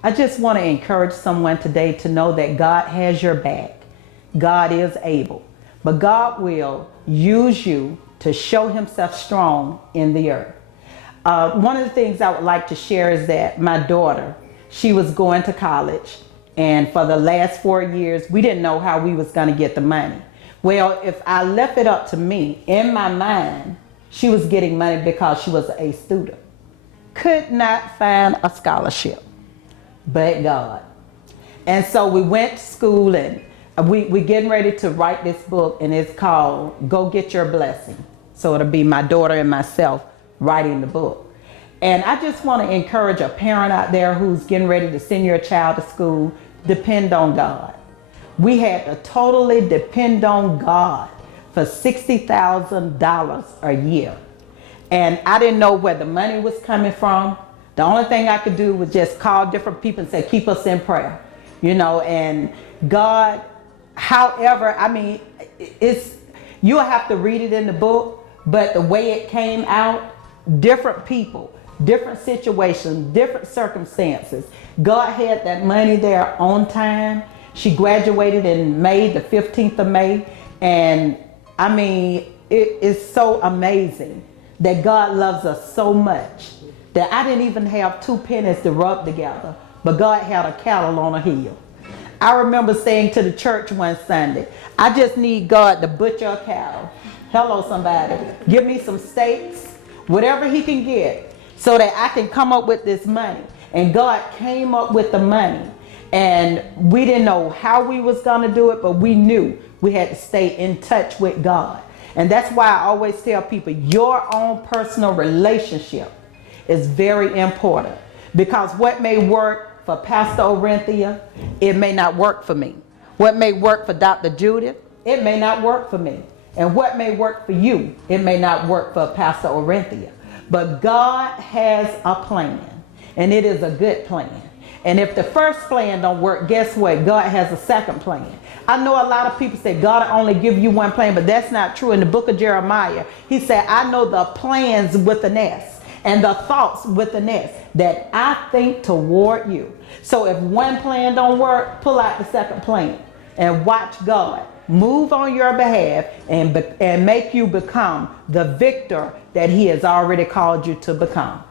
I just want to encourage someone today to know that God has your back. God is able, but God will use you to show himself strong in the earth. One of the things I would like to share is that my daughter, she was going to college, and for the last 4 years, we didn't know how we was going to get the money. Well, if I left it up to me, in my mind, she was getting money because she was a student. Could not find a scholarship, but God. And so we went to school, and we getting ready to write this book, and it's called Go Get Your Blessing. So it'll be my daughter and myself writing the book. And I just want to encourage a parent out there who's getting ready to send your child to school, depend on God. We had to totally depend on God for $60,000 a year. And I didn't know where the money was coming from. The only thing I could do was just call different people and say, keep us in prayer. You know, and God, however, I mean, you'll have to read it in the book, but the way it came out, different people, different situations, different circumstances. God had that money there on time. She graduated in May, the 15th of May. And I mean, it is so amazing that God loves us so much that I didn't even have 2 pennies to rub together, but God had a cattle on a hill. I remember saying to the church one Sunday, I just need God to butcher a cattle. Hello, somebody. Give me some steaks, whatever he can get, so that I can come up with this money. And God came up with the money. And we didn't know how we was going to do it, but we knew we had to stay in touch with God. And that's why I always tell people, your own personal relationship is very important. Because what may work for Pastor Orenthia, it may not work for me. What may work for Dr. Judith, it may not work for me. And what may work for you, it may not work for Pastor Orenthia. But God has a plan, and it is a good plan. And if the first plan don't work, guess what? God has a second plan. I know a lot of people say God only give you one plan, but that's not true. In the book of Jeremiah, he said, I know the plans with an S and the thoughts with an S that I think toward you. So if one plan don't work, pull out the second plan and watch God move on your behalf and make you become the victor that he has already called you to become.